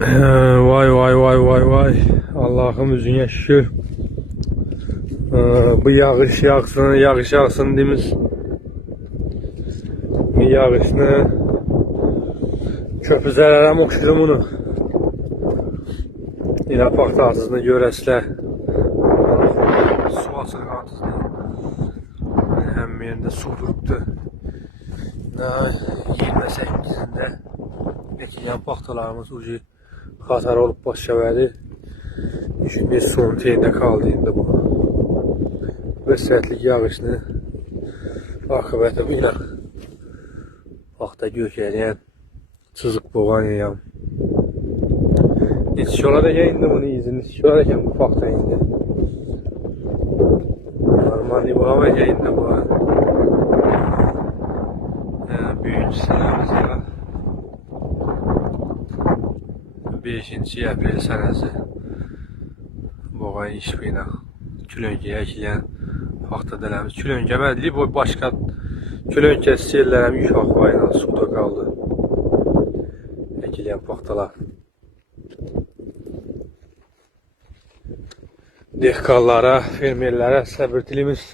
Vay vay vay vay vay. Allah'ım yüzüne şükür. Bu yağış yağsın, yağış yağsın demiz. Bu yağışını köpü zərərəm oxşurum onu. Yine paktarsızını görəslər. Su açır qartızını. Hem yerinde su durubdu. 28'inde ekilən paktalarımız ucu xatar olub başa verdi. Şimdi son teyinde kaldı indi bu. Ve sertlik yağışını akıbeti bu yine. Vaxta gökələyən çızıq boğan yayam. Hiç yola da indi bunu izin. Hiç yola da bu fakta indi. Normal bu ve indi bu. Büyük sənəmiz ya. 5-ci aprel sənəsi. Boğan iş bu ilə. Különgəyə ekilən vaxta dələmiz. Különgə mədli bu başqa különgə sellərəm yük akva ilə suda qaldı. Ekilən vaxtalar. Dehqanlara, fermerlərə səbir dilimiz.